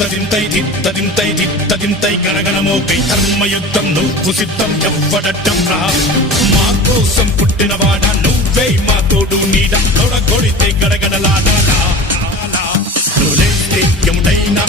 దిత్తదింతై గణగణమోకై ధర్మయుద్ధం నువ్వు సిద్ధం ఎవ్వడట్టం రా మా కోసం పుట్టినవాడ నువ్వే మా తోడు నీడ తొడగొడితే గడగడలాడాలా నువ్వు లేస్తే ఎముడైనా